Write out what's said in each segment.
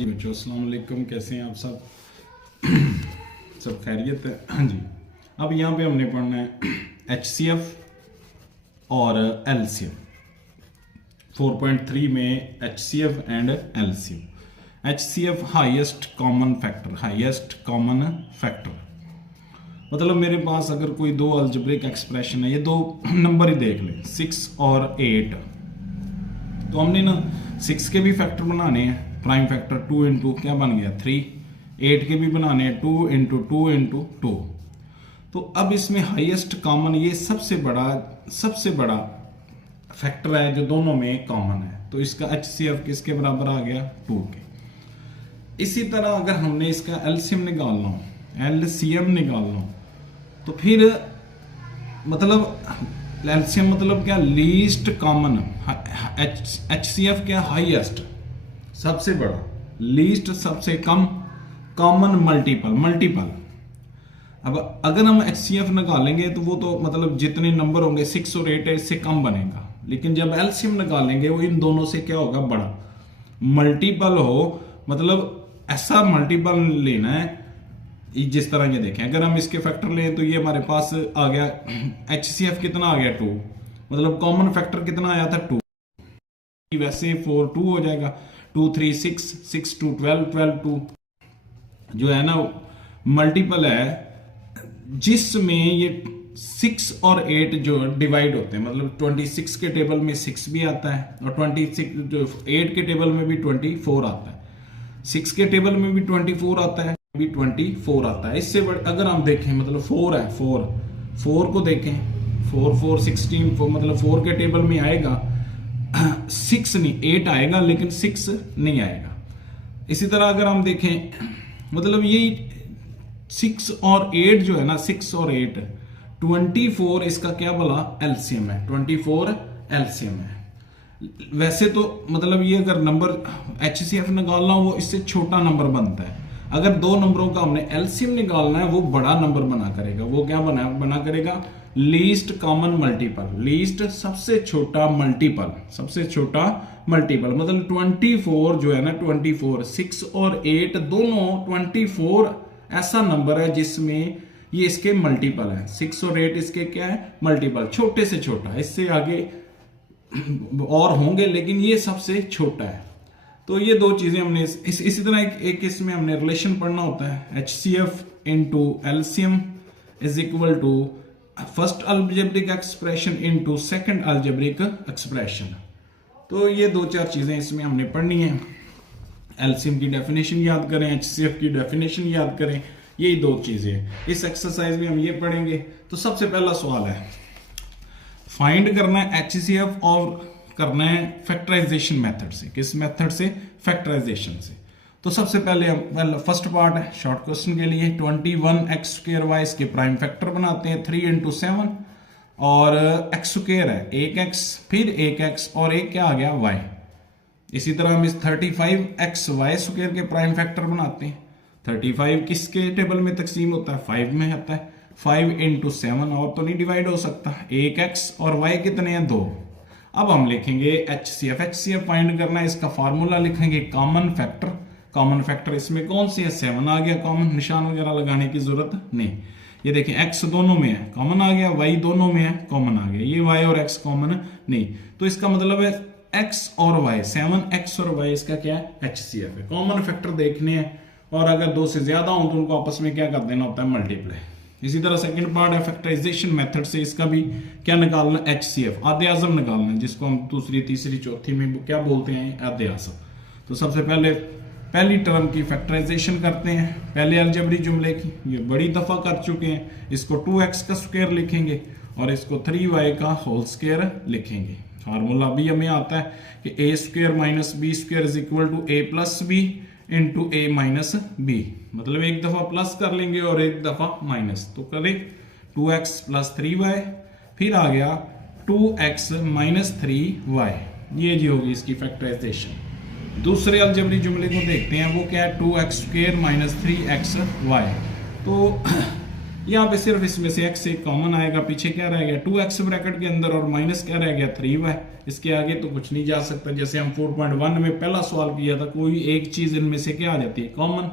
जी बच्चों अस्सलाम वालेकुम, कैसे हैं आप सब? सब खैरियत है? हाँ जी। अब यहाँ पे हमने पढ़ना है HCF और LCM। 4.3 में HCF and LCM। HCF highest common factor, मतलब मेरे पास अगर कोई दो अलजेब्रिक एक्सप्रेशन है, ये दो नंबर ही देख लें 6 और 8, तो हमने ना 6 के भी फैक्टर बनाने हैं, प्राइम फैक्टर 2 इंटू क्या बन गया 3, 8 के भी बनाने हैं 2 इंटू 2 इंटू 2। तो अब इसमें हाईएस्ट कॉमन, ये सबसे बड़ा फैक्टर है जो दोनों में कॉमन है, तो इसका HCF किसके बराबर आ गया 2 के। इसी तरह अगर हमने इसका LCM निकालना हो तो फिर मतलब LCM मतलब क्या, लीस्ट कॉमन, HCF क्या, हाईएस्ट सबसे बड़ा, लीस्ट सबसे कम, कॉमन मल्टीपल। अब अगर हम HCF निकालेंगे तो वो तो मतलब जितने नंबर होंगे 6 और 8 है, इससे कम बनेगा, लेकिन जब LCM निकालेंगे वो इन दोनों से क्या होगा, बड़ा मल्टीपल हो, मतलब ऐसा मल्टीपल लेना है जिस तरह ये देखें। अगर हम इसके फैक्टर लें तो ये हमारे पास आ गया HCF कितना आ गया 2, मतलब कॉमन फैक्टर कितना आया था 2, वैसे 4 2 हो जाएगा, 2 3 6 6 2 12 12 2 जो है ना मल्टीपल है जिसमें ये 6 और 8 जो डिवाइड होते हैं, मतलब 26 के टेबल में 6 भी आता है और 8 के टेबल में भी 24 आता है, 6 के टेबल में भी 24 आता है, भी 24 आता है। इससे अगर हम देखें मतलब 4 है, 4 को देखें 4 4 16 मतलब 4 के टेबल में आएगा 6 नहीं 8 आएगा, लेकिन 6 नहीं आएगा। इसी तरह अगर हम देखें मतलब यही 6 और 8 जो है ना, 6 और 8 24 इसका क्या बोला LCM है, 24 LCM है। वैसे तो मतलब ये अगर नंबर HCF निकालना हो वो इससे छोटा नंबर बनता है, अगर दो नंबरों का हमने LCM निकालना है वो बड़ा नंबर बना करेगा, वो क्या बना करेगा लीस्ट कॉमन मल्टीपल, लीस्ट सबसे छोटा मल्टीपल, मतलब 24 जो है ना 24, 6 और 8 दोनों 24 ऐसा नंबर है जिसमें ये इसके मल्टीपल है, 6 और 8 इसके क्या है मल्टीपल, छोटे से छोटा, इससे आगे और होंगे लेकिन ये सबसे छोटा है। तो ये दो चीजें हमने इसी तरह एक इसमें हमने रिलेशन पढ़ना होता है, HCF into LCM is equal to first algebraic expression into second algebraic expression. तो ये दो चार चीजें इसमें हमने पढ़नी है, LCM की डेफिनेशन याद करें, HCF की डेफिनेशन याद करें, यही दो चीजें इस एक्सरसाइज में हम ये पढ़ेंगे। तो सबसे पहला सवाल है फाइंड करना है HCF और करना है फैक्टराइजेशन मेथड से। किस मेथड से? फैक्टराइजेशन से। तो सबसे पहले हम फर्स्ट पार्ट है शॉर्ट क्वेश्चन के लिए, 21x² इसके प्राइम फैक्टर बनाते हैं 3 इंटू 7 और x² है 1x, फिर 1x और एक क्या आ गया y। इसी तरह हम इस 35xy² के प्राइम फैक्टर बनाते हैं, 35 किसके टेबल में तकसीम होता है 5 में आता है, 5 इंटू 7 और तो नहीं डिवाइड हो सकता, 1x और y कितने हैं 2। अब हम लिखेंगे HCF फाइंड करना है, इसका फार्मूला लिखेंगे कॉमन फैक्टर इसमें कौन सी है 7 आ गया कॉमन, निशान वगैरह लगाने की जरूरत नहीं। ये देखें x दोनों में है कॉमन आ गया, y दोनों में है कॉमन आ गया, ये y और x कॉमन नहीं, तो इसका मतलब है x और y, 7x और y इसका क्या है HCF है। कॉमन फैक्टर देखने हैं और अगर दो से ज्यादा हो तो उनको आपस में क्या कर देना होता है मल्टीप्लाई। इसी तरह सेकंड पार्ट है फैक्टराइजेशन मेथड से, इसका भी क्या निकालना HCF आधे आज़म निकालना है, जिसको हम दूसरी तीसरी चौथी में क्या बोलते हैं आधे आज़म। तो सबसे पहले पहली टर्म की फैक्टराइजेशन करते हैं, पहले अलजेब्री जुमले की, ये बड़ी दफा कर चुके हैं, इसको 2x का स्क्वायर लिखेंगे और इसको 3y का होल स्क्वायर लिखेंगे। फार्मूला भी हमें आता है कि a² minus b² is equal to a plus b into a minus b, मतलब एक दफा प्लस कर लेंगे और एक दफा माइनस, तो करें 2x प्लस 3y, फिर आ गया 2x माइनस 3y, ये जी होगी इसकी फैक्टराइजेशन। दूसरे अलजेब्री जुमले को देखते हैं, वो क्या है 2x² माइनस 3xy। तो यहाँ पे सिर्फ इसमें से x एक कॉमन आएगा, पीछे क्या रह गया 2x ब्रैकेट के अंदर और माइनस क्या रह गया 3y। इसके आगे तो कुछ नहीं जा सकता। जैसे हम 4.1 में पहला सवाल किया था, कोई एक चीज इनमें से क्या आ जाती है कॉमन,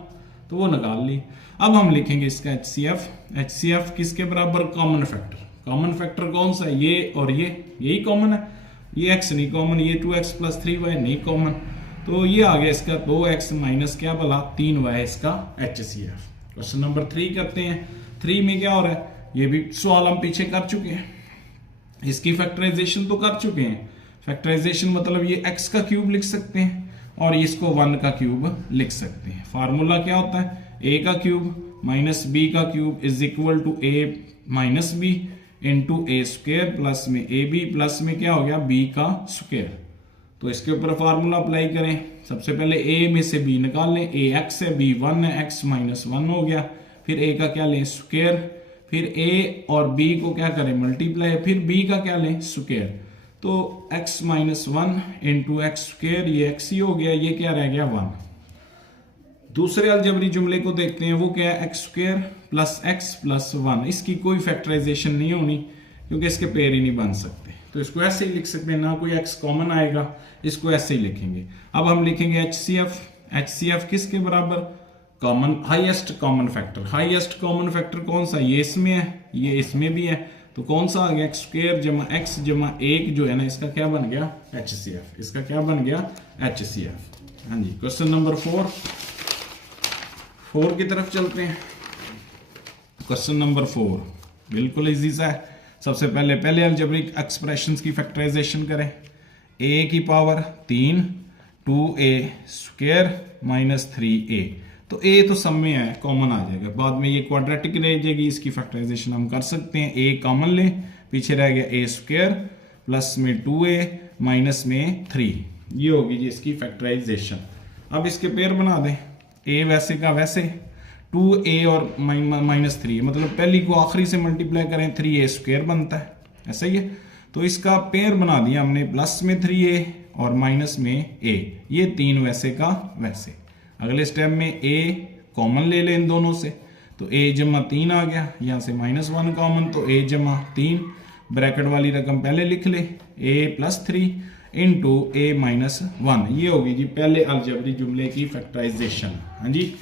तो वो निकाल ली। अब हम लिखेंगे इसका HCF। HCF किसके बराबर, कॉमन फैक्टर। कॉमन फैक्टर कौन सा है, ये और ये, यही कॉमन है। ये x नहीं कॉमन, ये 2x + 3y नहीं कॉमन, तो ये आ गया इसका 2x माइनस क्या भला 3y इसका HCF। क्वेश्चन नंबर 3 करते हैं। 3 में क्या हो रहा है, ये भी सवाल हम पीछे कर चुके हैं, इसकी फैक्टराइजेशन तो कर चुके हैं। फैक्टराइजेशन मतलब ये x का क्यूब लिख सकते हैं और इसको 1 का क्यूब लिख सकते हैं। फार्मूला क्या होता है, a का क्यूब माइनस b का cube is equal to a minus b into A square plus में ab प्लस में क्या हो गया b का स्क्वायर। तो इसके ऊपर फार्मूला अप्लाई करें। सबसे पहले a में से b निकाल लें, a x है b 1 है, x माइनस 1 हो गया। फिर a का क्या लें स्क्वायर, फिर a और b को क्या करें मल्टीप्लाई, फिर b का क्या लें स्क्वायर। तो x minus 1 into x square, ये x ही हो गया, ये क्या रह गया 1। दूसरे अलजबरी जुमले को देखते हैं, वो क्या है x square plus x plus 1। इसकी कोई फैक्टराइजेशन नहीं होनी क्योंकि इसके पेयर ही नहीं बन सकते, तो इसको ऐसे ही लिख सकते हैं, ना कोई x कॉमन आएगा, इसको ऐसे ही लिखेंगे। अब हम लिखेंगे HCF। HCF किसके बराबर, common highest common factor. Highest common factor कौन सा, ये इसमें है, ये इसमें भी है, तो कौन सा आ गया एक्स स्क्वायर जमा एक्स जमा 1 जो है ना, इसका क्या बन गया HCF। इसका क्या बन गया HCF। हाँ जी, क्वेश्चन नंबर 4 की तरफ चलते हैं। क्वेश्चन नंबर 4 बिल्कुल इजी सा है। सबसे पहले अलजेब्रिक एक्सप्रेशंस की फैक्टराइजेशन करें। a की power 3 2a square minus 3a, तो a तो सब में है, कॉमन आ जाएगा। बाद में ये क्वाड्रेटिक रह जाएगी, इसकी फैक्टराइजेशन हम कर सकते हैं। a कॉमन लें, पीछे रह गया a स्क्वायर प्लस में 2a माइनस में 3, ये होगी जी इसकी फैक्टराइजेशन। अब इसके पेयर बना दें, a वैसे का वैसे 2a और माइनस 3, मतलब पहली को आखिरी से मल्टीप्लाई करें 3a स्क्वायर बनता है, ऐसा ही है। तो इसका पेयर बना दिया हमने, प्लस में 3a और माइनस में a, ये 3 वैसे का वैसे। अगले स्टेप में a कॉमन ले लें इन दोनों से, तो a जमा 3 आ गया, यहाँ से माइनस 1 कॉमन, तो a जमा 3 ब्रैकेट वाली रकम पहले लिख ले, a plus 3 into a minus 1, ये होगी जी पहले अलजेब्रिक जुमले की फैक्टराइजेशन। हाँ जी,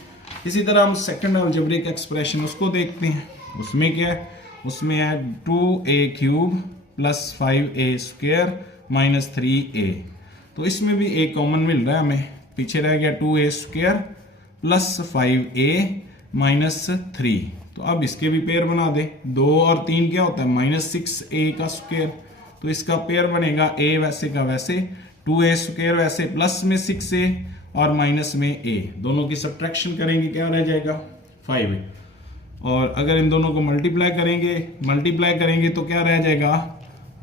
इसी तरह हम सेकंड अलजेब्रिक एक्सप्रेशन उसको देखते हैं। उसमें क्या है, उसमें है 2a cube plus 5a square minus 3a, तो इसमें भी a कॉमन मिल रहा है हमें, पीछे रह गया 2a square plus 5a minus 3। तो अब इसके भी पेयर बना दे, 2 और 3 क्या होता है माइनस 6a का स्क्वायर, तो इसका पेयर बनेगा a वैसे का वैसे 2a स्क्वायर वैसे प्लस में 6a और माइनस में a, दोनों की सब्ट्रैक्शन करेंगे क्या रह जाएगा 5a, और अगर इन दोनों को मल्टीप्लाई करेंगे तो क्या रह जाएगा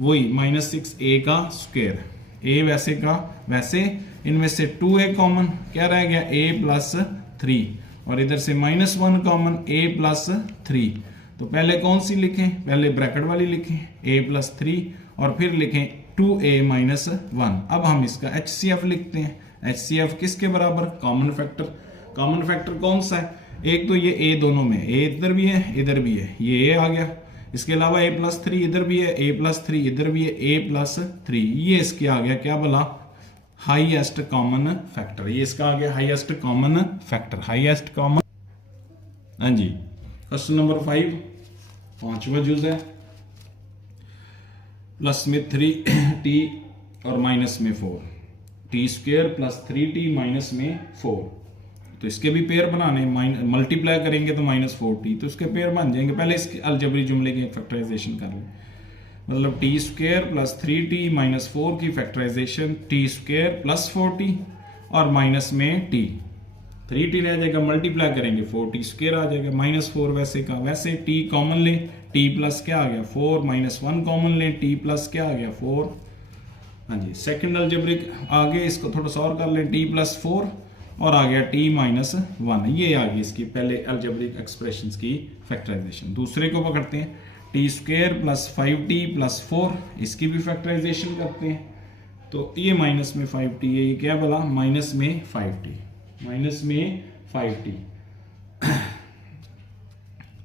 वही माइनस 6a का स्क्वायर, a वैसे का वैसे, इनमें से 2a कॉमन क्या रह गया a प्लस 3, और इधर से माइनस 1 कॉमन a प्लस 3। तो पहले कौन सी लिखें, पहले ब्रैकेट वाली लिखें a प्लस 3 और फिर लिखें 2a माइनस 1। अब हम इसका HCF लिखते हैं। HCF किसके बराबर, कॉमन फैक्टर। कॉमन फैक्टर कौन सा है, एक तो ये a दोनों में, a इधर भी है इधर भी है, ये a आ गया, इसके अलावा a प्लस 3 इधर भी है, a प्लस 3 इधर भी है, a प्लस 3, ये इसके आ गया क्या बोला हाईएस्ट कॉमन फैक्टर, ये इसका आ गया highest common factor, highest common. हाँ जी, क्वेश्चन नंबर 5 पांचवा जुज है, प्लस में 3t और माइनस में 4, t square plus 3t minus में 4, तो इसके भी पेयर बनाने, मल्टीप्लाई करेंगे तो माइनस 4t, तो इसके पेयर बन जाएंगे। पहले इसके अलजेब्रिक जुमले की फैक्टराइजेशन कर लें, मतलब t square plus 3t minus 4 की factorisation t square plus 4t और माइनस में t, 3t रह जाएगा, मल्टीप्लाई करेंगे 4t स्क्वायर आ जाएगा, माइनस 4 वैसे का वैसे, t कॉमन ले, t प्लस क्या आ गया 4 माइनस 1 कॉमन ले, t प्लस क्या आ गया 4। हाँ जी, सेकंड अलजेब्रिक आगे इसको थोड़ा सा और कर लें, t प्लस 4 और आ गया t माइनस 1, ये आ गई इसकी पहले अलजेब्रिक एक्सप्रेशंस की फैक्टराइजेशन। दूसरे को पकड़ते हैं, t square plus 5t plus 4, इसकी भी फैक्टराइजेशन करते हैं, तो ये माइनस में 5t है, ये क्या बोला माइनस में 5t, माइनस में 5t।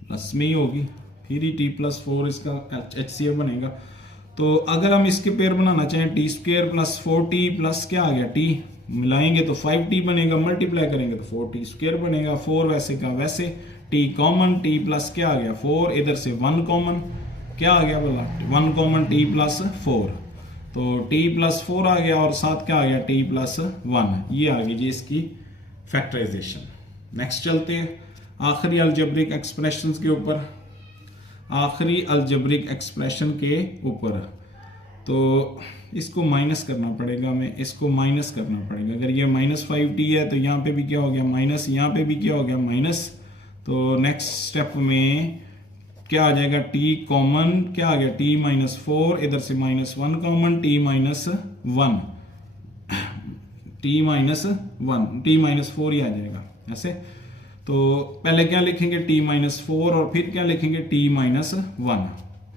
प्लस में ही होगी, फिर ही टी प्लस 4 इसका HCF बनेगा। तो अगर हम इसके पेयर बनाना चाहें T square plus 4t plus क्या आ गया टी, मिलाएंगे तो 5t बनेगा, मल्टीप्लाई करेंगे तो 4t स्क्वेयर बनेगा। 4 वैसे का वैसे, t कॉमन, t प्लस क्या आ गया 4, इधर से 1 कॉमन, क्या आ गया बोला 1 कॉमन t प्लस 4, तो t प्लस 4 आ गया और साथ क्या आ गया t प्लस 1। ये आ गई जी इसकी फैक्टराइजेशन। नेक्स्ट चलते हैं आखिरी अलजेब्रिक एक्सप्रेशन के ऊपर, आखिरी अलजेब्रिक एक्सप्रेशन के ऊपर। तो इसको माइनस करना पड़ेगा, हमें इसको माइनस करना पड़ेगा। अगर ये -5t है तो यहाँ पे भी क्या हो गया माइनस, यहाँ पे भी क्या हो गया माइनस। तो नेक्स्ट स्टेप में क्या आ जाएगा t कॉमन, क्या आ गया t -4, इधर से -1 कॉमन, t -1, t -4 ही आ जाएगा ऐसे। तो पहले क्या लिखेंगे t -4 और फिर क्या लिखेंगे t -1।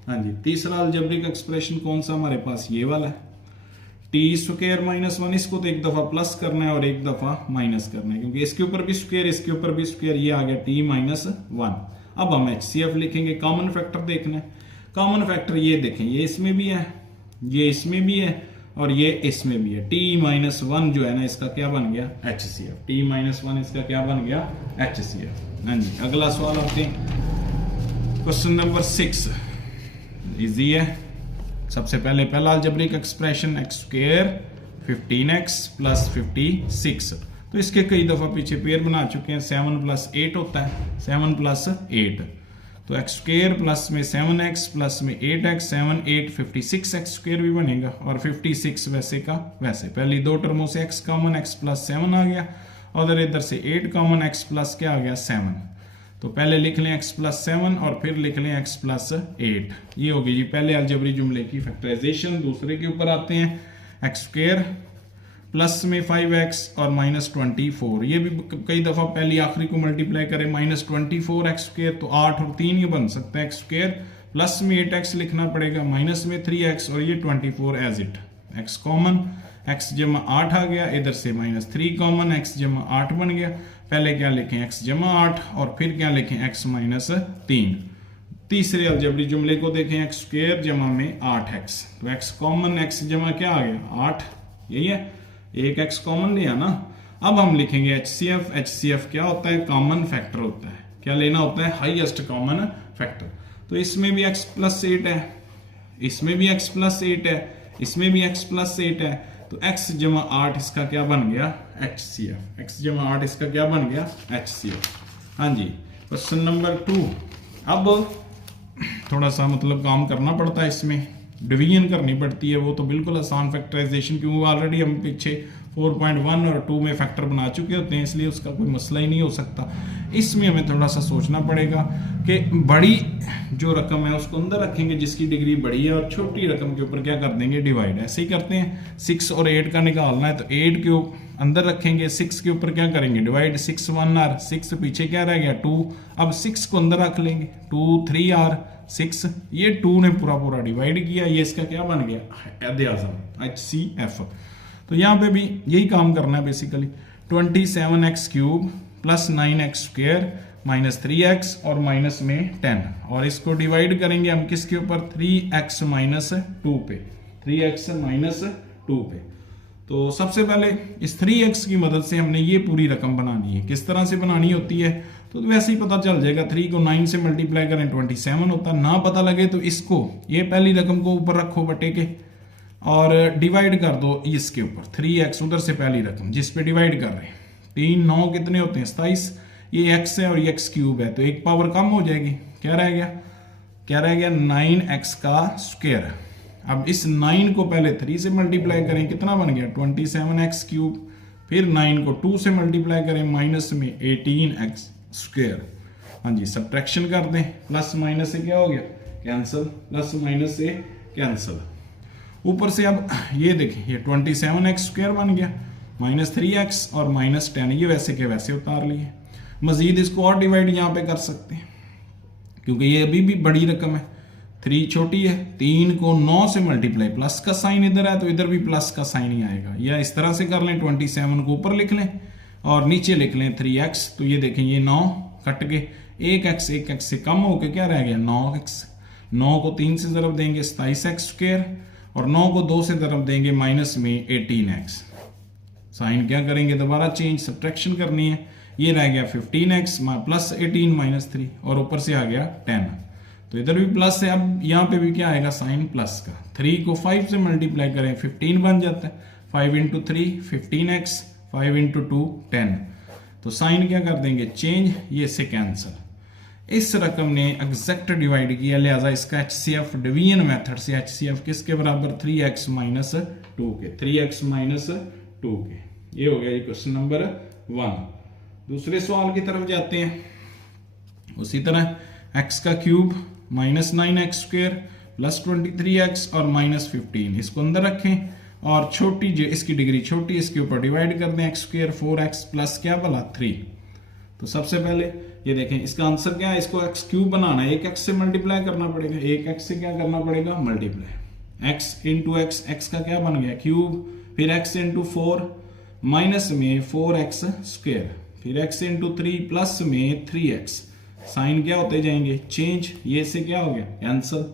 हाँ जी, तीसरा अलजेब्रिक एक्सप्रेशन कौन सा हमारे पास, ये वाला है टी स्क्वायर -1। इसको तो एक दफा प्लस करना है और एक दफा माइनस करना है, क्योंकि इसके ऊपर भी स्क्वायर इसके ऊपर भी स्क्वायर, ये आ गया t -1। अब हम HCF लिखेंगे, कॉमन फैक्टर देखना है। कॉमन फैक्टर ये देखें, ये इसमें भी है, ये इसमें भी है और ये इसमें भी है। t -1 जो है ना इसका क्या बन गया HCF, t -1 इसका क्या बन गया HCF। हाँ जी, अगला सवाल आते हैं क्वेश्चन नंबर 6, इजी है। सबसे पहले पहला अलजेब्रिक एक्सप्रेशन x² 15x + 56, तो इसके कई दफा पीछे पेयर बना चुके हैं। 7 + 8 होता है, 7 + 8, तो x² प्लस में 7x प्लस में 8x, 7 8 56x² भी बनेगा और 56 वैसे का वैसे। पहली दो टर्मों से x कॉमन, x + 7 आ गया और इधर से 8 कॉमन, x प्लस क्या आ गया 7। तो पहले लिख लें x + 7 और फिर लिख लें x + 8। ये होगी जी पहले अलजेब्रिक जुमले की फैक्टराइजेशन। दूसरे के ऊपर आते हैं, x² प्लस में 5x और -24। ये भी कई दफा पहली आखिरी को मल्टीप्लाई करें, -24x² तो 8 और 3 ये बन सकता है x² प्लस में 8x लिखना पड़ेगा, माइनस में 3x और ये 24 as it. x common, x जमा 8 आ गया, इधर से -3 कॉमन, x जमा 8 बन गया। पहले क्या लिखें x जमा 8 और फिर क्या लिखें x -3। तीसरे अलजेब्रिक जुमले को देखें, x² जमा में 8x, तो x कॉमन, x जमा क्या आ गया 8, यही है, एक x कॉमन लिया ना। अब हम लिखेंगे HCF। HCF क्या होता है, कॉमन फैक्टर होता है। क्या लेना होता है, हाईएस्ट कॉमन फैक्टर। तो इसमें भी x + 8 है, इसमें भी x + 8 है, इसमें भी x + 8 है, तो x जमा 8 इसका क्या बन गया HCF। x जमा 8 इसका क्या बन गया HCF। हाँ जी, क्वेश्चन नंबर 2। अब थोड़ा सा मतलब काम करना पड़ता है, इसमें डिवीजन करनी पड़ती है। वो तो बिल्कुल आसान फैक्टराइजेशन, क्योंकि ऑलरेडी हम पीछे 4.1 और 2 में फैक्टर बना चुके होते हैं, इसलिए उसका कोई मसला ही नहीं हो सकता। इसमें हमें थोड़ा सा सोचना पड़ेगा कि बड़ी जो रकम है उसको अंदर रखेंगे जिसकी डिग्री बड़ी है, और छोटी रकम के ऊपर क्या कर देंगे डिवाइड। ऐसे ही करते हैं, 6 और 8 का निकालना है तो 8 के अंदर रखेंगे, 6 के ऊपर क्या करेंगे डिवाइड, 6 1 r, 6 पीछे क्या रह गया 2, अब 6 को अंदर रख लेंगे, 2 3 r 6, ये 2 ने पूरा डिवाइड किया, ये इसका क्या बन गया ऐद-ए-आज़म HCF। तो यहाँ पे भी यही काम करना है basically. 27x³ plus 9x² minus 3x और माइनस में 10, और इसको डिवाइड करेंगे हम किसके ऊपर, 3x माइनस 2 पे, 3x माइनस 2 पे। तो सबसे पहले इस 3x की मदद से हमने ये पूरी रकम बनानी है। किस तरह से बनानी होती है तो वैसे ही पता चल जाएगा। 3 को 9 से मल्टीप्लाई करें 27 होता है, ना पता लगे तो इसको ये पहली रकम को ऊपर रखो बटे के और डिवाइड कर दो इसके ऊपर, 3x उधर से पहली रकम जिस पे डिवाइड कर रहे हैं, 3 9 कितने होते हैं 27, ये x है और ये x³ है तो एक पावर कम हो जाएगी, क्या रह गया 9x का स्क्वायर। अब इस 9 को पहले 3 से मल्टीप्लाई करें, कितना बन गया 27x³, फिर 9 को 2 से मल्टीप्लाई करें माइनस में 18x²। हाँ जी, सब्ट्रैक्शन कर दें, प्लस माइनस से क्या हो गया कैंसिल, प्लस माइनस से कैंसिल। ऊपर से अब ये देखें, ये 27x² बन गया, माइनस 3x और माइनस 10, ये वैसे के वैसे उतार लिए। मजीद इसको और डिवाइड यहाँ पे कर सकते हैं क्योंकि ये अभी भी बड़ी रकम है, 3 छोटी है। 3 को 9 से मल्टीप्लाई, प्लस का साइन इधर है तो इधर भी प्लस का साइन ही आएगा, या इस तरह से कर लें, 27 को ऊपर लिख लें और नीचे लिख लें 3x, तो ये देखें ये 9 कट के एक एक्स से कम होकर क्या रह गया 9x। 9 को 3 से ज़रब देंगे 27x स्क्वायर, और 9 को 2 से ज़रब देंगे माइनस में 18x। साइन क्या करेंगे, दोबारा चेंज, सब्ट्रैक्शन करनी है। ये रह गया 15x प्लस 18 माइनस 3, और ऊपर से आ गया 10। तो इधर भी प्लस है, अब यहाँ पे भी क्या आएगा साइन प्लस का। 3 को 5 से मल्टीप्लाई करें 15 बन जाता है। 5 इंटू 3 15x, 5 इंटू 2 10। तो साइन क्या कर देंगे चेंज, ये से कैंसिल। इस रकम ने एग्जैक्ट डिवाइड किया, लिहाजा इसका HCF डिवीजन मेथड से HCF किसके बराबर 3x माइनस 2 के, 3x माइनस 2 के। ये हो गया क्वेश्चन नंबर 1। दूसरे सवाल की तरफ जाते हैं। उसी तरह x का cube minus 9x square plus 23x और माइनस 15, इसको अंदर रखें और छोटी जो इसकी डिग्री छोटी, इसके ऊपर डिवाइड कर दें x स्क्वायर 4x प्लस क्या भला 3। तो सबसे पहले ये देखें इसका आंसर क्या है, इसको x क्यूब बनाना है, एक x से मल्टीप्लाई करना पड़ेगा, एक x से क्या करना पड़ेगा multiply. x into x, x का क्या बन गया क्यूब, फिर x इंटू 4 माइनस में 4x स्क्वायर, फिर x इंटू 3 प्लस में 3x। साइन क्या होते जाएंगे चेंज, ये से क्या हो गया कैंसिल।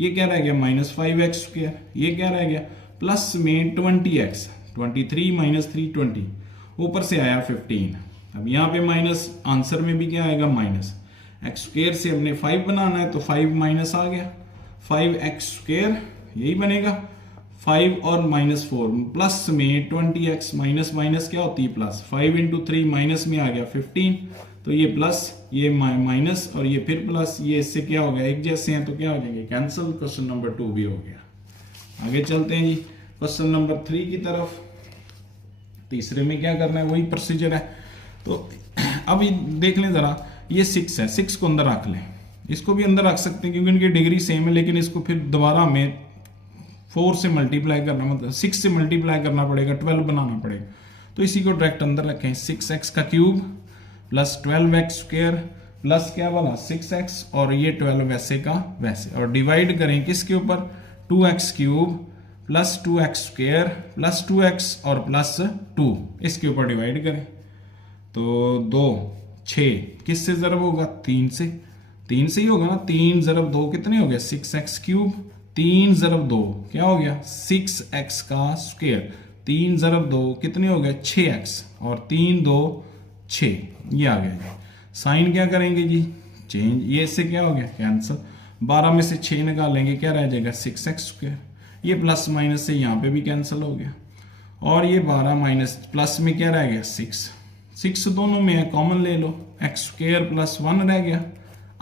ये क्या रह गया माइनस 5x स्क्वायर, ये क्या रह गया प्लस में 20x, 23 माइनस 3 20, ऊपर से आया 15। अब यहाँ पे माइनस, आंसर में भी क्या आएगा माइनस। एक्स स्क्वायर से हमने 5 बनाना है तो 5 माइनस आ गया, 5x स्क्वायर यही बनेगा, 5 और माइनस 4 प्लस में 20x, माइनस माइनस क्या होती है प्लस, 5 इंटू 3 माइनस में आ गया 15, तो ये प्लस ये माइनस और ये फिर प्लस, ये इससे क्या हो गया एक जैसे हैं तो क्या हो जाएंगे कैंसिल। क्वेश्चन नंबर 2 भी हो गया। आगे चलते हैं जी क्वेश्चन नंबर 3 की तरफ। तीसरे में क्या करना है, वही प्रोसीजर है। तो अब ये देख लें जरा, ये 6 है, 6 को अंदर रख लें, इसको भी अंदर रख सकते हैं क्योंकि इनकी डिग्री सेम है, लेकिन इसको फिर दोबारा हमें 4 से मल्टीप्लाई करना, मतलब 6 से मल्टीप्लाई करना पड़ेगा, 12 बनाना पड़ेगा। तो इसी को डायरेक्ट अंदर रखें, 6x का cube plus 12x square plus क्या वाला 6x, और ये 12 वैसे का वैसे, और डिवाइड करें किसके ऊपर 2x cube plus 2x square plus 2x और प्लस 2, इसके ऊपर डिवाइड करें। तो 2 6 किससे जरब होगा 3 से, 3 से ही होगा ना, 3 जरब 2 कितने हो गए 6x क्यूब, 3 जरब 2 क्या हो गया 6x का स्क्वायर, 3 जरब 2 कितने हो गए 6x, और 3 2 6, ये आ गया जी। साइन क्या करेंगे जी चेंज, ये इससे क्या हो गया कैंसिल। 12 में से 6 निकालेंगे क्या रह जाएगा 6x स्क्वायर, ये प्लस माइनस से यहाँ पे भी कैंसिल हो गया, और ये 12 माइनस प्लस में क्या रह गया 6, 6 दोनों में है कॉमन ले लो, एक्स स्क्वायर प्लस 1 रह गया।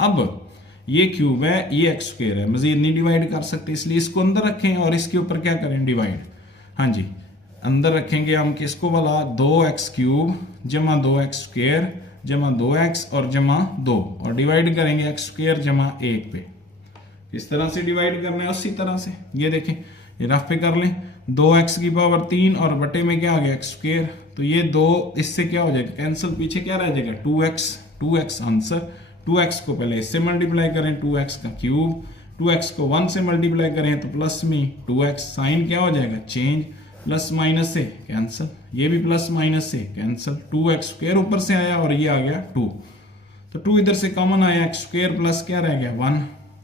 अब ये क्यूब है, ये एक्स स्क्वायर है, मजीद नहीं डिवाइड कर सकते, इसलिए इसको अंदर रखें और इसके ऊपर क्या करें डिवाइड। हाँ जी, अंदर रखेंगे हम किसको वाला 2x क्यूब जमा 2x स्क्वायर जमा 2x और जमा 2, और डिवाइड करेंगे एक्स स्क्वायर जमा 1 पे। इस तरह से डिवाइड करना है, उसी तरह से ये देखें, ये रफ पे कर लें, 2x की पावर 3 और बटे में क्या आ गया एक्स स्क्वायर, तो ये 2 इससे क्या हो जाएगा कैंसिल, पीछे क्या रह जाएगा 2x आंसर। 2x को पहले इससे मल्टीप्लाई करें, 2x का क्यूब, 2x को 1 से मल्टीप्लाई करें तो प्लस में 2x, साइन क्या हो जाएगा चेंज, प्लस माइनस से कैंसिल, ये भी प्लस माइनस से कैंसिल, 2x स्क्वायर ऊपर से आया और ये आ गया 2, तो 2 इधर से कॉमन आया, एक्स स्क्वायर प्लस क्या रह गया 1,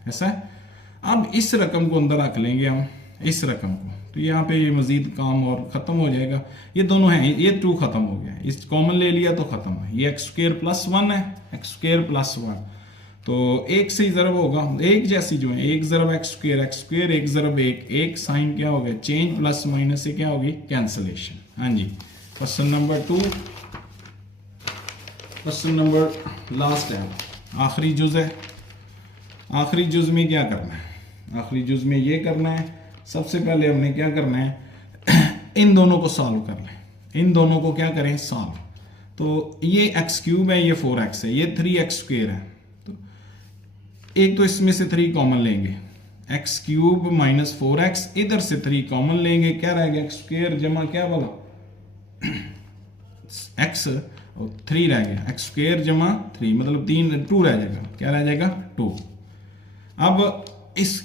ऐसा है। अब इस रकम को अंदर रख लेंगे हम, इस रकम को, तो यहाँ पे ये मजीद काम और खत्म हो जाएगा। ये दोनों हैं, ये 2 खत्म हो गया, इस कॉमन ले लिया तो खत्म है। ये एक्स स्क्वायर प्लस 1 है, एक्स स्क्वायर प्लस 1, तो एक से ही जरब होगा, एक जैसी जो है, एक जरब एक्स स्क्वायर, एक जरब एक, साइन क्या हो गया चेंज, प्लस माइनस से क्या होगी कैंसलेशन। हाँ जी, question number 2, question number last है, आखिरी जुज है। आखिरी जुज में क्या करना है, आखिरी जुज में ये करना है, सबसे पहले हमने क्या करना है इन दोनों को सॉल्व कर लें, इन दोनों को क्या करें सॉल्व। तो ये एक्स क्यूब है, ये 4x है, ये 3x स्क्वायर है, तो एक तो इसमें से 3 कॉमन लेंगे, एक्स क्यूब माइनस 4x, इधर से 3 कॉमन लेंगे, क्या रहेगा एक्स स्क्वायर जमा क्या वाला x, 3 रह गया, एक्स स्क्वायर जमा 3 मतलब 2 रह जाएगा, क्या रह जाएगा 2। अब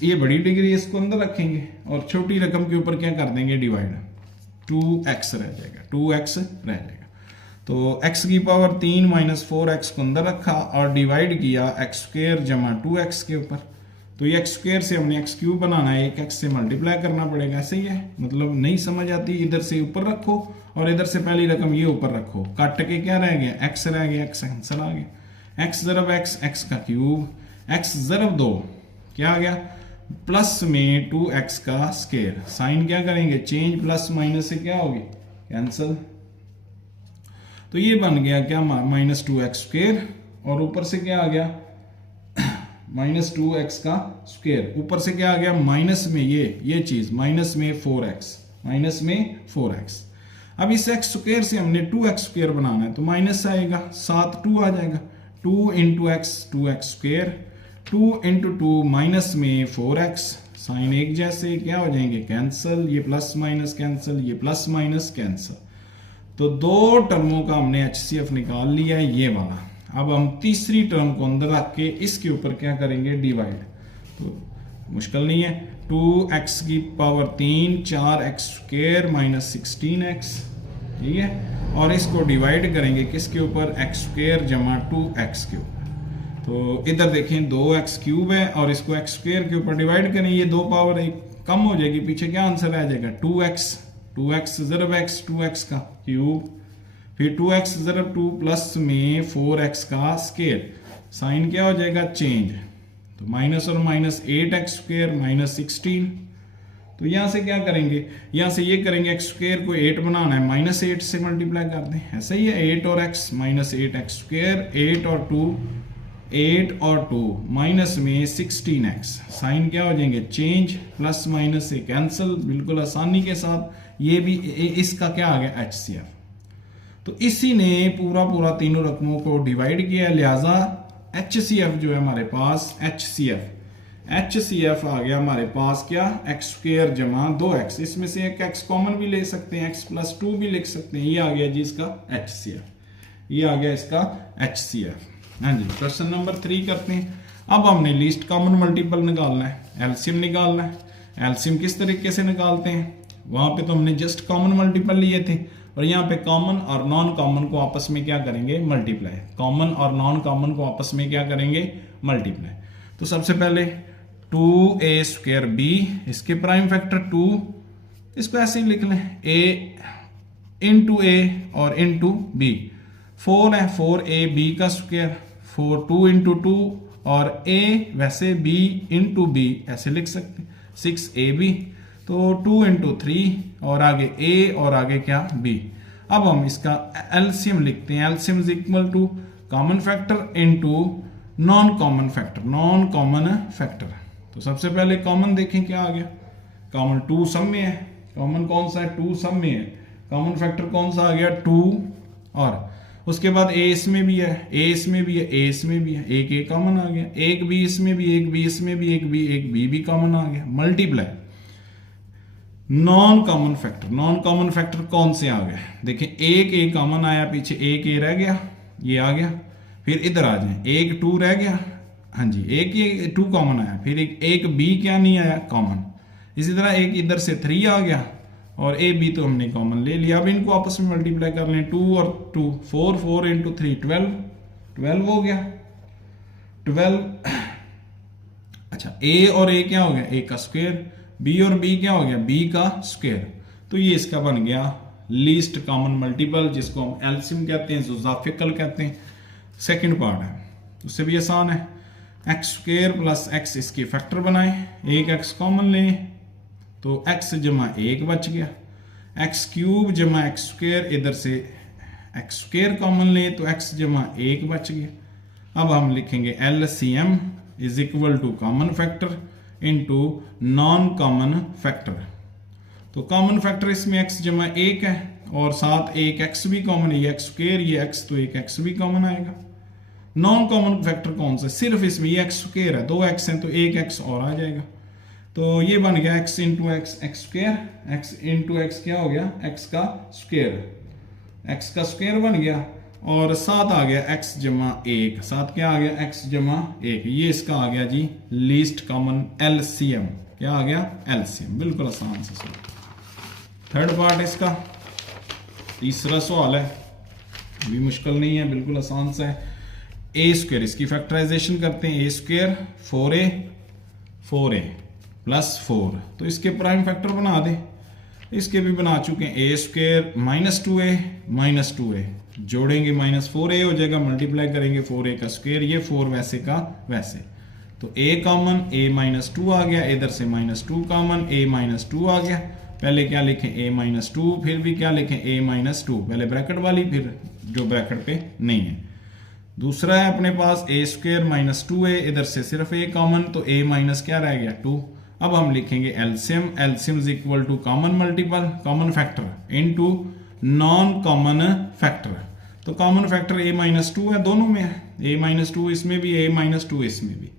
ये बड़ी डिग्री इसको अंदर रखेंगे और छोटी रकम के ऊपर क्या कर देंगे डिवाइड, 2x रह जाएगा, 2x रह जाएगा। तो x की पावर 3 माइनस 4x को अंदर रखा और डिवाइड किया x स्क्वेयर जमा 2x के ऊपर। तो ये x स्क्वेयर से हमने x क्यूब बनाना है, एक x से मल्टीप्लाई करना पड़ेगा, ऐसे ही है। मतलब नहीं समझ आती, इधर से ऊपर रखो और इधर से पहली रकम ये ऊपर रखो, काट के क्या रह गया, x रह गया, x आंसर आ गया। x ज़रब x, x का क्यूब, x ज़रब 2 क्या आ गया, प्लस में 2x का स्क्वायर। साइन क्या करेंगे, चेंज, प्लस माइनस से क्या होगी, कैंसिल। तो ये बन गया क्या, माइनस 2x स्क्वायर, और ऊपर से क्या आ गया, माइनस 2x का स्क्वायर। ऊपर से क्या आ गया, माइनस में ये चीज, माइनस में 4x, माइनस में 4x। अब इस x स्क्वायर से हमने 2x स्क्वायर बनाना है, तो माइनस आएगा, 7 2 आ जाएगा, 2 into x 2x square, 2 into 2 minus में 4x, साइन एक जैसे क्या हो जाएंगे, कैंसिल, ये प्लस माइनस कैंसिल, ये प्लस माइनस कैंसिल। तो दो टर्मों का हमने HCF निकाल लिया है, ये वाला। अब हम तीसरी टर्म को अंदर रख के इसके ऊपर क्या करेंगे, डिवाइड। तो मुश्किल नहीं है, 2x की power 3 4x square minus 16x, ठीक है। और इसको डिवाइड करेंगे किसके ऊपर, x स्क्वायर जमा 2x के ऊपर। तो इधर देखें 2x क्यूब है और इसको x स्क्वायर के ऊपर डिवाइड करें, ये दो पावर एक कम हो जाएगी, पीछे क्या आंसर आ जाएगा, 2x ज़रब x, 2x का क्यूब, फिर 2x ज़रब 2 प्लस में 4x का स्क्वायर, साइन क्या हो जाएगा, चेंज। तो माइनस और माइनस 8x स्क्वायर माइनस 16। तो यहां से क्या करेंगे, यहां से ये करेंगे, x स्क्वायर को 8 बनाना है, माइनस 8 से मल्टीप्लाई कर दें, ऐसा ही है, 8 और x माइनस 8x स्क्वायर, 8 और 2 माइनस में 16x, साइन क्या हो जाएंगे, चेंज, प्लस माइनस से कैंसिल, बिल्कुल आसानी के साथ। ये भी इसका क्या आ गया, HCF। तो इसी ने पूरा तीनों रकमों को डिवाइड किया, लिहाजा HCF जो है हमारे पास, HCF आ गया हमारे पास क्या, x स्क्वायर जमा 2x, इसमें से एक x कॉमन भी ले सकते हैं, x प्लस 2 भी लिख सकते हैं, ये आ गया जी इसका HCF, ये आ गया इसका HCF। हाँ जी, क्वेश्चन नंबर 3 करते हैं। अब हमने लीस्ट कॉमन मल्टीपल निकालना है, एलसीएम निकालना है। एलसीएम किस तरीके से निकालते हैं, वहां पे तो हमने जस्ट कॉमन मल्टीपल लिए थे, और यहाँ पे कॉमन और नॉन कॉमन को आपस में क्या करेंगे, मल्टीप्लाई। कॉमन और नॉन कॉमन को आपस में क्या करेंगे, मल्टीप्लाई। तो सबसे पहले 2a स्क्वायर b, इसके प्राइम फैक्टर 2, इसको ऐसे ही लिख लें, a इंटू a और इंटू b। 4 है, 4ab का स्क्वायर, 2 इंटू 2 और a वैसे b इंटू b ऐसे लिख सकते हैं, 6ab। तो 2 इंटू 3 और आगे a और आगे क्या, b। अब हम इसका एलसीएम लिखते हैं, LCM is equal to common factor into non common factor. तो सबसे पहले कॉमन देखें क्या आ गया, कॉमन 2 सब में है, कॉमन कौन सा है, 2 सब में है। कॉमन फैक्टर कौन सा आ गया, 2, और उसके बाद a इसमें भी है, a इसमें भी है, a इसमें भी है, एक a कॉमन आ गया, एक b इसमें भी, एक b इसमें भी, एक b भी कॉमन आ गया, मल्टीप्लाई। नॉन कॉमन फैक्टर कौन से आ गए, देखें एक a कॉमन आया, पीछे एक a रह गया, ये आ गया। फिर इधर आ जाए, एक 2 रह गया, हाँ जी, एक 2 कॉमन आया, फिर एक b क्या नहीं आया, कॉमन। इसी तरह एक इधर से 3 आ गया, और a b तो हमने कॉमन ले लिया। अब इनको आपस में मल्टीप्लाई कर लें, 2 और 2, 4 इंटू 3 12 हो गया, 12। अच्छा, a और a क्या हो गया, a का स्क्वायर, b और b क्या हो गया, b का स्क्वायर। तो ये इसका बन गया लीस्ट कॉमन मल्टीपल, जिसको हम एलसीएम कहते हैं, ज़ोज़ाफिकल कहते हैं। सेकंड पार्ट है, उससे भी आसान है, एक्स स्क्वायर प्लस एक्स इसके फैक्टर बनाए, एक एक्स कॉमन लें तो एक्स जमा 1 बच गया, एक्स क्यूब जमा एक्स स्क्वायर, इधर से एक्स स्क्वायर कॉमन लें तो एक्स जमा 1 बच गया। अब हम लिखेंगे LCM is equal to common factor into non common factor. तो कॉमन फैक्टर इसमें x जमा 1 है, और साथ एक x भी कॉमन है, ये x स्क्वायर, ये x, तो एक x भी कॉमन आएगा। नॉन कॉमन फैक्टर कौन सा, सिर्फ इसमें ये x स्क्वायर है, 2x है तो एक x और आ जाएगा। तो ये बन गया x into x, x square, x into x क्या हो गया, x का स्क्वायर बन गया, और साथ आ गया x जमा 1, साथ क्या आ गया, x जमा 1। ये इसका आ गया जी लीस्ट कॉमन एलसीएम, क्या आ गया, एलसीएम। बिल्कुल आसान से सवाल। थर्ड पार्ट इसका, तीसरा सवाल है, भी मुश्किल नहीं है, बिल्कुल आसान सा है। ए स्क्वायर, इसकी फैक्टराइजेशन करते हैं, ए स्क्वायर 4a प्लस 4, तो इसके प्राइम फैक्टर बना दे, इसके भी बना चुके हैं। ए स्क्वायर माइनस 2a जोड़ेंगे -4a हो जाएगा, मल्टीप्लाई करेंगे 4a का स्क्वायर, ये 4 वैसे का वैसे, तो a कॉमन, a-2 आ गया, इधर से -2 कॉमन, a-2 आ गया। पहले क्या लिखें, a-2, फिर भी क्या लिखें, a-2, पहले ब्रैकेट वाली, फिर जो ब्रैकेट पे नहीं है। दूसरा है अपने पास a स्क्वायर -2a, इधर से सिर्फ a कॉमन, तो a माइनस क्या रह गया 2। अब हम लिखेंगे LCM, LCM is equal to common multiple, common factor into non common factor. तो कॉमन फैक्टर a-2 है, दोनों में है, a-2 इसमें भी, a-2 इसमें भी,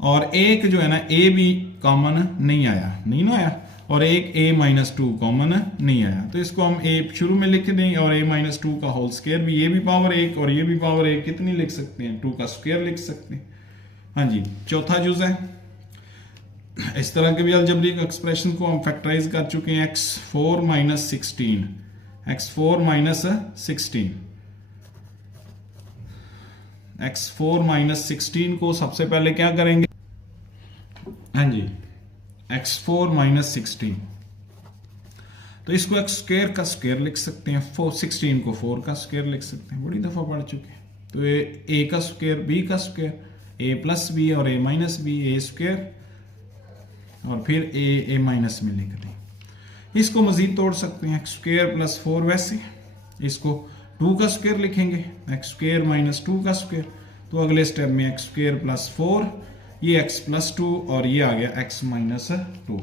और एक जो है ना a भी कॉमन नहीं आया, नहीं ना आया, और एक a-2 कॉमन नहीं आया, तो इसको हम a शुरू में लिख दें, और a-2 का होल स्क्वायर भी, ये भी पावर 1 और ये भी पावर 1, कितनी लिख सकते हैं, 2 का स्क्वायर लिख सकते हैं। हाँ जी, चौथा जुज है। इस तरह के भी अलजेब्रिक एक्सप्रेशन को हम फैक्टराइज कर चुके हैं, x4 16 को सबसे पहले क्या करेंगे, हाँ जी, x4 -16, तो इसको x स्क्वायर का स्क्वायर लिख सकते हैं, 16 को 4 का स्क्वायर लिख सकते हैं, बड़ी दफा पढ़ चुके हैं। तो ये a का स्क्वायर, b का स्क्वायर, a प्लस b और a minus b, a square और फिर a माइनस में लिख दें। इसको मजीद तोड़ सकते हैं, x स्क्वायर प्लस 4 वैसे, इसको 2 का स्क्वायर लिखेंगे, x स्क्वायर -2 का स्क्वायर, तो अगले स्टेप में x स्क्वायर प्लस 4, ये x प्लस 2 और ये आ गया x माइनस 2।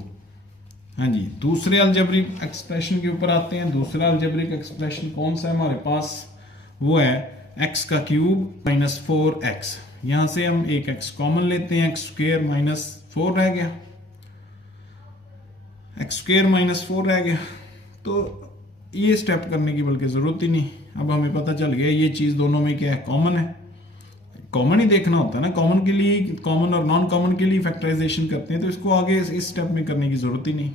हाँ जी, दूसरे अलजेब्रिक एक्सप्रेशन के ऊपर आते हैं। दूसरा अलजेब्रिक एक्सप्रेशन कौन सा है हमारे पास, वो है x का क्यूब -4x। यहां से हम एक x कॉमन लेते हैं, x स्क्वायर -4 रह गया, x स्क्वायर -4 रह गया, तो ये स्टेप करने की बल्कि जरूरत ही नहीं। अब हमें पता चल गया ये चीज दोनों में क्या है, कॉमन है, कॉमन ही देखना होता है ना, कॉमन के लिए, कॉमन और नॉन कॉमन के लिए फैक्टराइजेशन करते हैं, तो इसको आगे इस स्टेप में करने की जरूरत ही नहीं।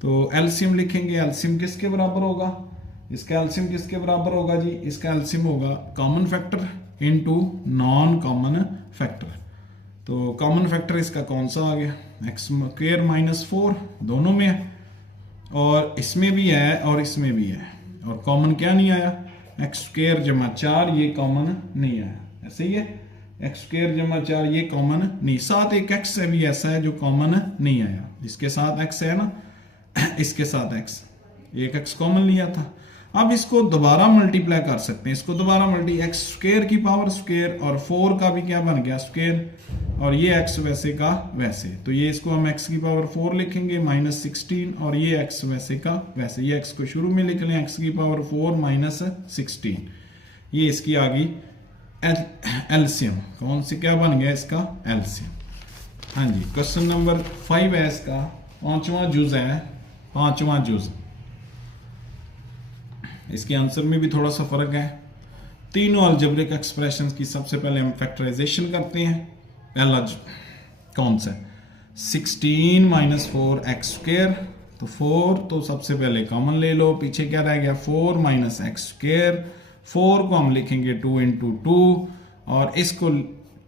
तो एलसीएम लिखेंगे, एलसीएम किसके बराबर होगा, इसका एलसीएम किसके बराबर होगा जी, इसका एलसीएम होगा common factor into non common factor. तो कॉमन फैक्टर इसका कौन सा आ गया, x स्क्वायर -4 दोनों में है, और इसमें भी है और इसमें भी है, और कॉमन क्या नहीं आया, x स्क्वायर जमा 4, ये कॉमन नहीं आया, ऐसे ही है, x स्क्वायर जमा 4 ये कॉमन नहीं, साथ एक x है भी ऐसा है जो कॉमन नहीं आया, जिसके साथ x है ना, इसके साथ x, एक x कॉमन लिया था। अब इसको दोबारा मल्टीप्लाई कर सकते हैं, इसको दोबारा x स्क्वायर की पावर स्क्वायर, और 4 का भी क्या बन गया स्क्वायर, और ये x वैसे का वैसे, तो ये इसको हम x की पावर 4 लिखेंगे -16, और ये x वैसे का वैसे, ये x को शुरू में लिख लें, x की पावर 4 -16, ये इसकी आ गई एलसीएम। कौन सी क्या बन गया इसका एलसीएम। हाँ जी, क्वेश्चन नंबर 5 है इसका, पांचवा जुज है, पांचवा जुज। इसके आंसर में भी थोड़ा सा फर्क है। तीनों अलजेब्रिक एक्सप्रेशंस की सबसे पहले हम फैक्टराइजेशन करते हैं। पहला कौन सा, 16 -4x स्क्वायर, तो 4 तो सबसे पहले कॉमन ले लो, पीछे क्या रह गया 4 -x स्क्वायर, 4 को हम लिखेंगे 2 × 2, और इसको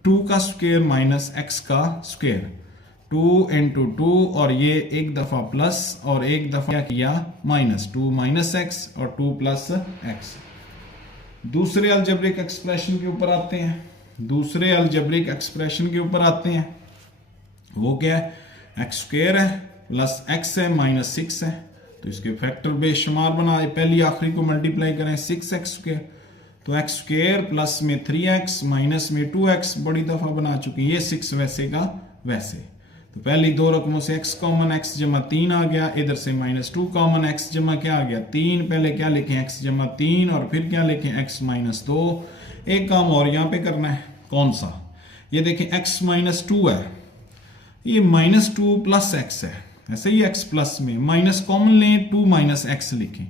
2 का स्क्वायर माइनस x का स्क्वायर, 2 × 2, और ये एक दफा प्लस और एक दफा क्या किया माइनस, 2 - x और 2 + x। दूसरे अलजेब्रिक एक्सप्रेशन के ऊपर आते हैं, दूसरे अलजेब्रिक एक्सप्रेशन के ऊपर आते हैं, वो क्या है, x स्क्वायर है प्लस x है -6 है, तो इसके फैक्टर बेशुमार बनाए, पहली आखिरी को मल्टीप्लाई करें 6x स्क्वायर, तो x स्क्वायर प्लस में 3x माइनस में 2x बड़ी दफा बना चुके हैं, ये 6 वैसे का वैसे, तो पहली दो रकमों से x कॉमन, x जमा 3 आ गया, इधर से -2 कॉमन, x जमा क्या आ गया 3, पहले क्या लिखें x जमा 3 और फिर क्या लिखें x -2। एक काम और यहाँ पे करना है, कौन सा, ये देखें x -2 है, ये -2 + x है, ऐसे ही x प्लस में माइनस कॉमन लें, 2 - x लिखें,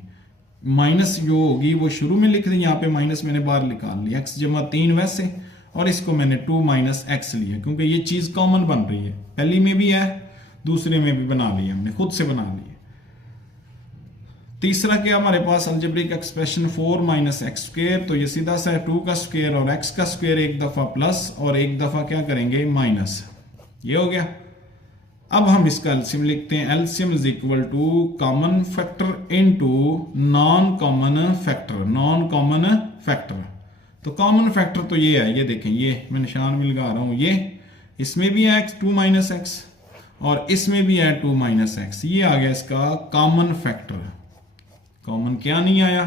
माइनस जो होगी वो शुरू में लिख दें, यहाँ पे माइनस मैंने बाहर निकाल लिया, x जमा 3 वैसे, और इसको मैंने 2 - x लिया, क्योंकि ये चीज कॉमन बन रही है, पहली में भी है दूसरे में भी बना लिया, हमने खुद से बना लिया। तीसरा क्या हमारे पास algebraic expression 4 minus x square, तो ये सीधा सा है 2 का स्क्वेयर और x का स्क्वेयर एक दफा प्लस और एक दफा क्या करेंगे माइनस, ये हो गया। अब हम इसका एलसीएम लिखते हैं, LCM is equal to common factor into non common factor, non common factor. तो कॉमन फैक्टर तो ये है, ये देखें, ये मैं निशान भी लगा रहा हूं, ये इसमें भी है 2 माइनस एक्स और इसमें भी है 2 माइनस एक्स, ये आ गया इसका कॉमन फैक्टर। कॉमन क्या नहीं आया,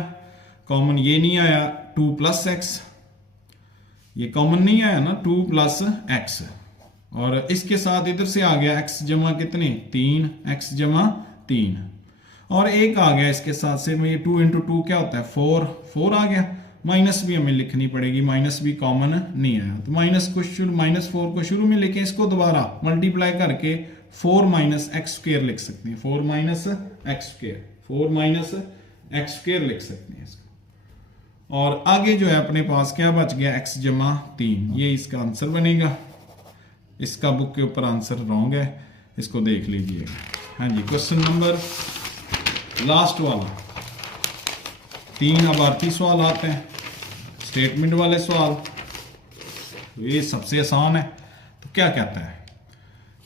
कॉमन ये नहीं आया 2 प्लस एक्स, ये कॉमन नहीं आया ना 2 प्लस एक्स, और इसके साथ इधर से आ गया x जमा कितने 3, x जमा 3, और एक आ गया इसके साथ से, ये 2 इंटू 2 क्या होता है 4, 4 आ गया। माइनस भी हमें लिखनी पड़ेगी, माइनस भी कॉमन नहीं आया, तो -4 को शुरू में लिखे, इसको दोबारा मल्टीप्लाई करके 4 माइनस एक्स स्क्वेयर लिख सकते हैं, 4 minus x square, 4 minus x square लिख सकते हैं इसको। और आगे जो है अपने पास क्या बच गया x जमा 3, ये इसका आंसर बनेगा। इसका बुक के ऊपर आंसर रॉन्ग है, इसको देख लीजिएगा। हाँ जी, क्वेश्चन नंबर लास्ट वाला 3 आभारती सवाल आते हैं, स्टेटमेंट वाले सवाल, ये सबसे आसान है। तो क्या कहता है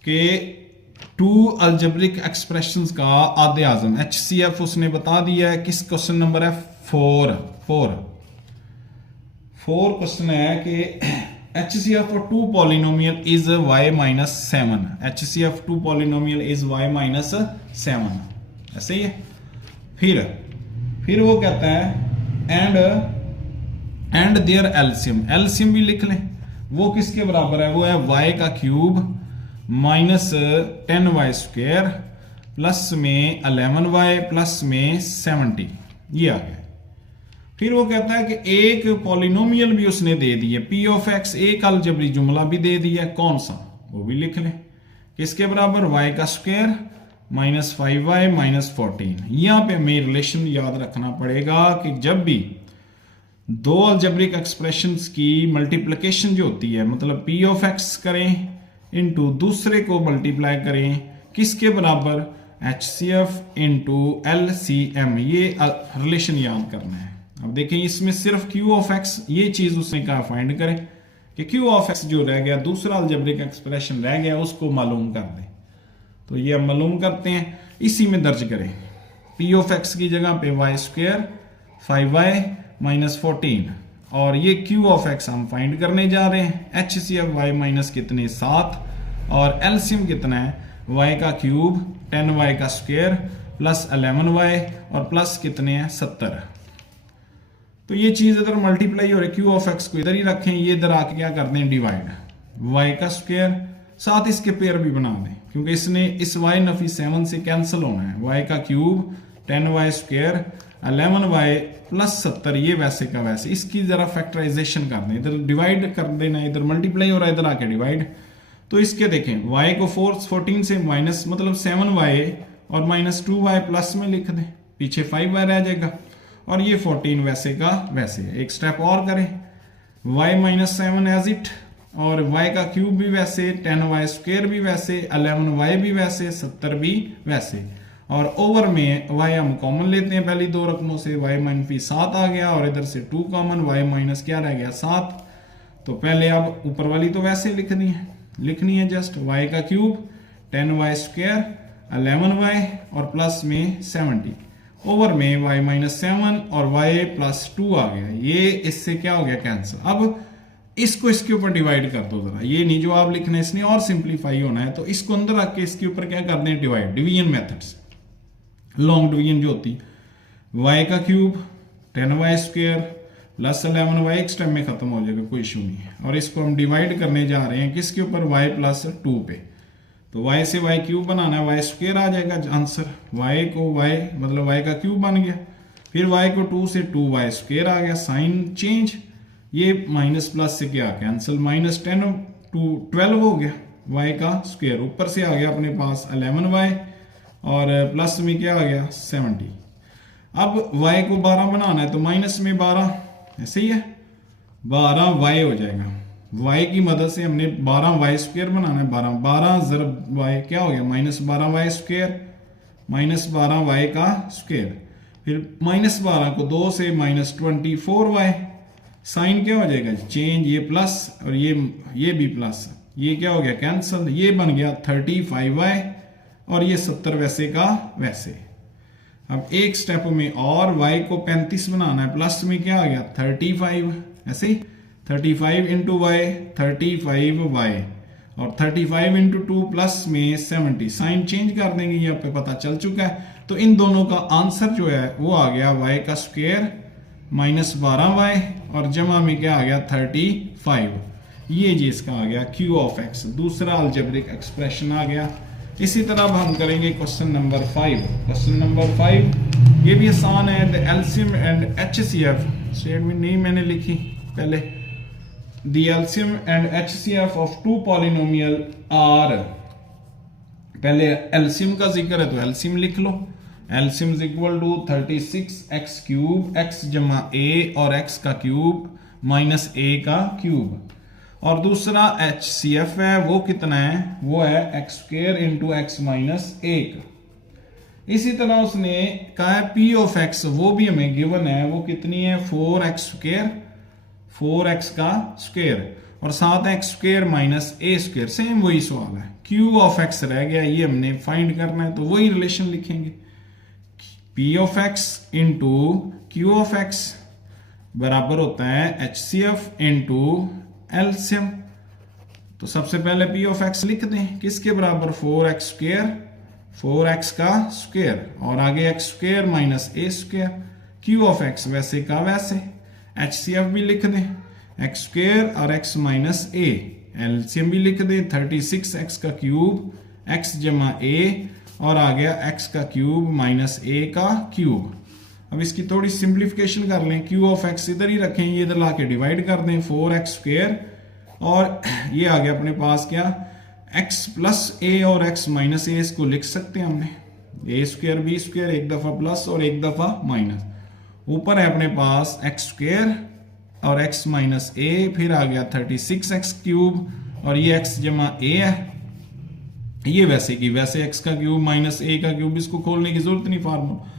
कि 2 अलजेब्रिक एक्सप्रेशंस का आधे आजम HCF उसने बता दिया है। किस क्वेश्चन नंबर है 4 क्वेश्चन है कि HCF for 2 polynomial is y minus 7, HCF 2 polynomial is y minus 7, ऐसे ही है। फिर वो कहता है एंड देयर एलसीएम भी लिख लें, वो किसके बराबर है, वो है y का cube minus 10y square plus में 11y प्लस में 70, ये आ गया। फिर वो कहता है कि एक पॉलिनोमियल भी उसने दे दी है p ऑफ x, एक अलजेब्रिक जुमला भी दे दिया है, कौन सा, वो भी लिख लें। किसके बराबर, y का स्क्वायर माइनस 5y माइनस 14। यहां पे हमें रिलेशन याद रखना पड़ेगा कि जब भी दो अलजेब्रिक एक्सप्रेशंस की मल्टीप्लिकेशन जो होती है, मतलब p ऑफ x करें इनटू दूसरे को मल्टीप्लाई करें, किसके बराबर, HCF इनटू LCM, ये रिलेशन याद करना है। अब देखें इसमें सिर्फ Q ऑफ x, ये चीज उसने कहा फाइंड करें कि Q ऑफ x जो रह गया, दूसरा अलजेब्रिक एक्सप्रेशन रह गया, उसको मालूम कर दें। तो ये हम मालूम करते हैं, इसी में दर्ज करें। P ऑफ x की जगह पे y स्क्वायर 5y माइनस 14, और ये Q ऑफ x हम फाइंड करने जा रहे हैं। HCF y माइनस कितने 7, और LCM कितना है, y का क्यूब 10y का स्क्वायर प्लस 11y और प्लस कितने हैं 70। तो ये चीज इधर मल्टीप्लाई हो रही है, Q ऑफ x को इधर ही रखें, ये इधर आके क्या कर दें डिवाइड, y का स्क्वायर, साथ इसके पेयर भी बना दें क्योंकि इसने इस y नफी 7 से कैंसिल होना है। y का cube 10y square 11y plus 70, ये वैसे का वैसे, इसकी जरा फैक्टराइजेशन कर दें, इधर डिवाइड कर देना, इधर मल्टीप्लाई हो रहा है, इधर आके डिवाइड। तो इसके देखें y को 14 से माइनस मतलब 7y और माइनस 2y प्लस में लिख दें, पीछे 5y रह जाएगा, और ये 14 वैसे का वैसे। एक स्टेप और करें, y माइनस 7 एज इट, और y का क्यूब भी वैसे, 10y स्क्वायर भी वैसे, 11y भी वैसे, 70 भी वैसे, और ओवर में y हम कॉमन लेते हैं पहली दो रकमों से, y माइनस 7 आ गया और इधर से 2 कॉमन, y माइनस क्या रह गया 7। तो पहले अब ऊपर वाली तो वैसे लिखनी है जस्ट, y का क्यूब 10y स्क्वायर 11y और प्लस में 70, ओवर में y माइनस 7 और y प्लस 2 आ गया, ये इससे क्या हो गया कैंसिल। अब इसको इसके ऊपर डिवाइड कर दो जरा, ये नहीं जो आप लिखना है, इसने और सिंप्लीफाई होना है, तो इसको अंदर रख के इसके ऊपर क्या कर दें डिवाइड, डिवीजन मेथड से, लॉन्ग डिवीजन जो होती, y का cube 10y square plus 11y एक स्टेप में खत्म हो जाएगा, कोई इशू नहीं है, और इसको हम डिवाइड करने जा रहे हैं किसके ऊपर, y प्लस 2 पे। तो y से y क्यूब बनाना है, y स्क्वायर आ जाएगा आंसर, y को y मतलब y का क्यूब बन गया, फिर y को 2 से 2y स्क्वायर आ गया, साइन चेंज, ये माइनस प्लस से क्या कैंसिल, माइनस 10 टू 12 हो गया, y का स्क्वायर, ऊपर से आ गया अपने पास 11y और प्लस में क्या आ गया 70। अब y को 12 बनाना है तो माइनस में 12, ऐसे ही है 12y हो जाएगा, y की मदद से हमने 12y स्क्वायर बनाना है, 12 ज़रब y क्या हो गया minus 12y square minus 12y का स्क्वायर, फिर -12 को 2 से -24y, साइन क्या हो जाएगा चेंज, ये प्लस और ये भी प्लस, ये क्या हो गया कैंसल, ये बन गया 35y और ये 70 वैसे का वैसे। अब एक स्टेप में और y को 35 बनाना है, प्लस में क्या आ गया 35, ऐसे ही 35 इंटू वाई 35y और 35 इंटू 2 प्लस में 70, साइन चेंज कर देंगे, ये आपको पता चल चुका है। तो इन दोनों का आंसर जो है वो आ गया y का स्क्वायर -12y और जमा में क्या आ गया 35, ये जी इसका आ गया q ऑफ x, दूसरा अलजेब्रिक एक्सप्रेशन आ गया। इसी तरह अब हम करेंगे क्वेश्चन नंबर 5। क्वेश्चन नंबर 5 ये भी आसान है। The LCM and HCF, statement नहीं मैंने लिखी पहले, the LCM and HCF of two polynomials are, पहले एलसीएम का जिक्र है तो एलसीएम लिख लो, LCM is equal to 36x cube, x जमा a और x का क्यूब माइनस a का क्यूब, और दूसरा HCF है वो कितना है, वो है x square into x minus 1। इसी तरह उसने कहा है P ऑफ x, वो भी हमें गिवन है, वो कितनी है 4x स्क्वायर, 4x का स्क्वायर और साथ x square minus a square, same वही सवाल है। Q ऑफ x रह गया, ये हमने फाइंड करना है तो वही रिलेशन लिखेंगे, P of x into Q of x बराबर होता है HCF इंटू एलसीएम। तो सबसे पहले P ऑफ x लिख दें, किसके बराबर 4x स्क्वायर, 4x का स्क्वायर और आगे x square minus a square, Q of x वैसे का वैसे, HCF भी लिख दें x स्क्वायर और x माइनस a, एलसीएम भी लिख दें 36x का क्यूब x जमा a और आ गया x का क्यूब माइनस a का क्यूब। अब इसकी थोड़ी सिंप्लीफिकेशन कर लें, Q ऑफ x इधर ही रखें, ये इधर लाके डिवाइड कर दें 4x स्क्वायर और ये आ गया अपने पास क्या x प्लस a और x माइनस a, इसको लिख सकते हैं हमने a स्क्वायर b स्क्वायर, एक दफा प्लस और एक दफा माइनस, ऊपर है अपने पास x स्क्वायर और x माइनस a, फिर आ गया 36x क्यूब और ये x जमा a है, ये वैसे की वैसे x का क्यूब माइनस a का क्यूब, इसको खोलने की जरूरत नहीं फार्मूला,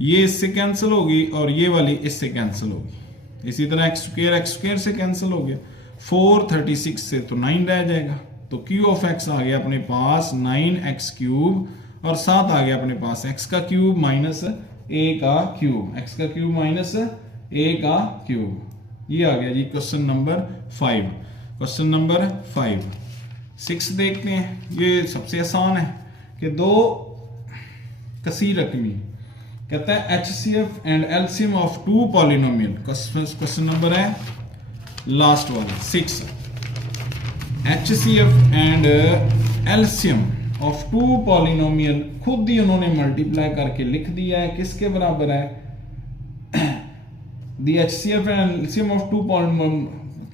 ये इससे कैंसिल होगी और ये वाली इससे कैंसिल होगी। इसी तरह x स्क्वायर से कैंसिल हो गया, 4 36 से तो 9 रह जाएगा, तो Q ऑफ x आ गया अपने पास 9x क्यूब और साथ आ गया अपने पास x का क्यूब माइनस a का क्यूब, x का क्यूब माइनस a का क्यूब। ये आ गया जी क्वेश्चन नंबर 5। क्वेश्चन नंबर 6 देखते हैं, ये सबसे आसान है कि दो कसीर रकमी, कहता है HCF and LCM of two polynomial, question number है लास्ट वाला 6, HCF and LCM of two polynomial, खुद ही उन्होंने मल्टीप्लाई करके लिख दिया है, किसके बराबर है the HCF and LCM of two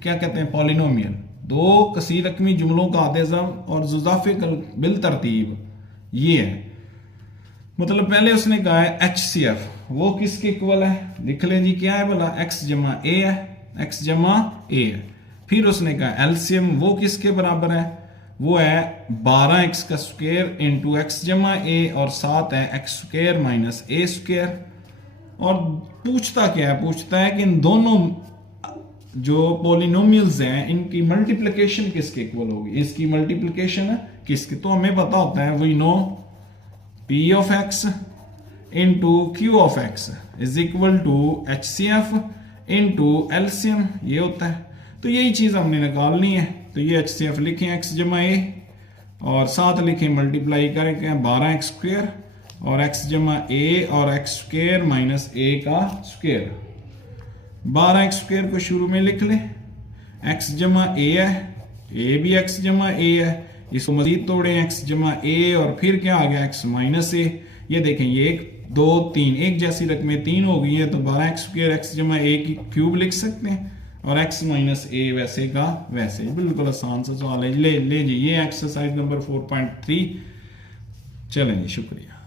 क्या कहते हैं पॉलिनोमियल, दो कसीर रकमी जुमलों का आदेज़म और जुज़ाफ़े बिल तरतीब, ये है। मतलब पहले उसने कहा है HCF, वो किसके इक्वल है, लिख लें जी क्या है बोला x जमा a है, x जमा a है। फिर उसने कहा LCM, वो किसके बराबर है, वो है 12x का स्क्वायर इंटू x जमा a और साथ है x square minus a square. और पूछता क्या है, पूछता है कि इन दोनों जो पॉलिनोमियल्स हैं इनकी मल्टीप्लिकेशन किसके इक्वल होगी, इसकी मल्टीप्लिकेशन किसके, तो हमें पता होता है we know P of x into Q of x is equal to HCF into LCM, ये होता है। तो यही चीज हमने निकालनी है, तो ये HCF लिखें x जमा a और साथ लिखें मल्टीप्लाई करेंगे 12x स्क्वायर और x जमा a और x स्क्वायर माइनस a का स्क्वायर, 12x स्क्वायर को शुरू में लिख लें, x जमा a है, a भी x जमा a है, इसको मजीद तोड़े x जमा a और फिर क्या आ गया x माइनस a, ये देखें ये 1 2 3 एक जैसी रकमें 3 हो गई है, तो 12x स्क्वायर x जमा a की क्यूब लिख सकते हैं और x माइनस a वैसे का वैसे, बिल्कुल आसान सा सवाल है। ले जी ये एक्सरसाइज नंबर 4.3। चलें जी, शुक्रिया।